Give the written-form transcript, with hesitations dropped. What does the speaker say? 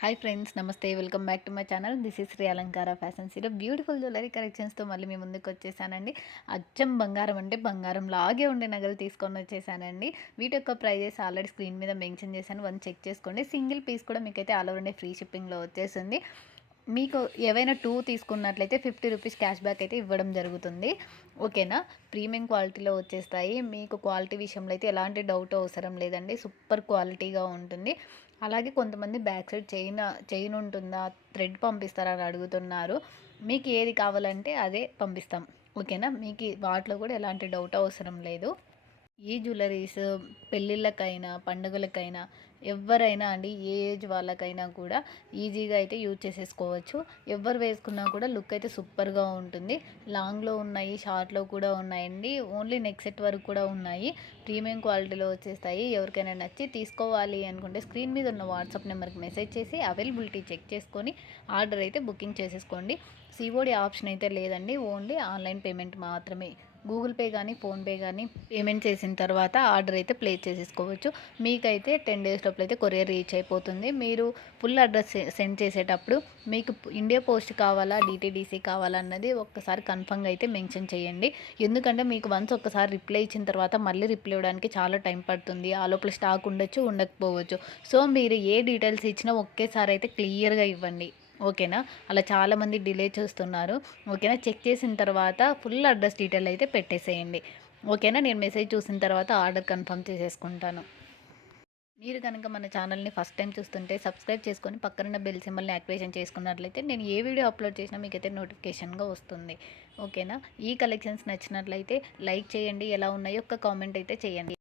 Hi friends, నమస్తే. Welcome back to my channel. This is Shri Alankara fashions. ఈరోజు beautiful jewellery కలెక్షన్స్తో మళ్ళీ మీ ముందుకు వచ్చేసానండి. అచ్చం బంగారం అంటే బంగారం లాగే ఉండే నగలు తీసుకొని వచ్చేసానండి. వీటి యొక్క ప్రైజెస్ ఆల్రెడీ స్క్రీన్ మీద మెన్షన్ చేశాను, వన్ చెక్ చేసుకోండి. సింగిల్ పీస్ కూడా మీకైతే ఆల్ ఓవర్ ఇండియా ఫ్రీ షిప్పింగ్లో వచ్చేసింది. మీకు ఏవైనా 2 తీసుకున్నట్లయితే 50 రూపీస్ క్యాష్ బ్యాక్ అయితే ఇవ్వడం జరుగుతుంది. ఓకేనా. ప్రీమియం క్వాలిటీలో వచ్చేస్తాయి. మీకు క్వాలిటీ విషయంలో అయితే ఎలాంటి డౌట్ అవసరం లేదండి. సూపర్ క్వాలిటీగా ఉంటుంది. అలాగే కొంతమంది బ్యాక్ సైడ్ చైన్ ఉంటుందా, థ్రెడ్ పంపిస్తారా అని అడుగుతున్నారు. మీకు ఏది కావాలంటే అదే పంపిస్తాం. ఓకేనా. మీకు వాటిలో కూడా ఎలాంటి డౌట్ అవసరం లేదు. ఈ జ్యువెలరీస్ పెళ్ళిళ్ళకైనా పండుగలకైనా ఎవరైనా అండి, ఏ ఏజ్ వాళ్ళకైనా కూడా ఈజీగా అయితే యూజ్ చేసేసుకోవచ్చు. ఎవరు వేసుకున్నా కూడా లుక్ అయితే సూపర్గా ఉంటుంది. లాంగ్లో ఉన్నాయి, షార్ట్లో కూడా ఉన్నాయండి. ఓన్లీ నెక్ సెట్ వరకు కూడా ఉన్నాయి. ప్రీమియం క్వాలిటీలో వచ్చేస్తాయి. ఎవరికైనా నచ్చి తీసుకోవాలి అనుకుంటే స్క్రీన్ మీద ఉన్న వాట్సాప్ నెంబర్కి మెసేజ్ చేసి అవైలబిలిటీ చెక్ చేసుకొని ఆర్డర్ అయితే బుకింగ్ చేసేసుకోండి. సిఓడి ఆప్షన్ అయితే లేదండి, ఓన్లీ ఆన్లైన్ పేమెంట్ మాత్రమే. గూగుల్ పే కానీ ఫోన్పే కానీ పేమెంట్ చేసిన తర్వాత ఆర్డర్ అయితే ప్లేస్ చేసేసుకోవచ్చు. మీకైతే 10 డేస్ లోపల అయితే కొరియర్ రీచ్ అయిపోతుంది. మీరు ఫుల్ అడ్రస్ సెండ్ చేసేటప్పుడు మీకు ఇండియా పోస్ట్ కావాలా, డిటీడీసీ కావాలా అన్నది ఒక్కసారి కన్ఫర్మ్గా అయితే మెన్షన్ చేయండి. ఎందుకంటే మీకు వన్స్ ఒక్కసారి రిప్లై ఇచ్చిన తర్వాత మళ్ళీ రిప్లై ఇవ్వడానికి చాలా టైం పడుతుంది. ఆ లోపల స్టాక్ ఉండొచ్చు, ఉండకపోవచ్చు. సో మీరు ఏ డీటెయిల్స్ ఇచ్చినా ఒకేసారి అయితే క్లియర్గా ఇవ్వండి. ఓకేనా. అలా చాలామంది డిలే చేస్తున్నారు. ఓకేనా. చెక్ చేసిన తర్వాత ఫుల్ అడ్రస్ డీటెయిల్ అయితే పెట్టేసేయండి. ఓకేనా. నేను మెసేజ్ చూసిన తర్వాత ఆర్డర్ కన్ఫర్మ్ చేసేసుకుంటాను. మీరు కనుక మన ఛానల్ని ఫస్ట్ టైం చూస్తుంటే సబ్స్క్రైబ్ చేసుకొని పక్కనున్న బెల్ సింబల్ని యాక్టివేషన్ చేసుకున్నట్లయితే నేను ఏ వీడియో అప్లోడ్ చేసినా మీకైతే నోటిఫికేషన్గా వస్తుంది. ఓకేనా. ఈ కలెక్షన్స్ నచ్చినట్లయితే లైక్ చేయండి. ఎలా ఉన్నాయో ఒక కామెంట్ అయితే చేయండి.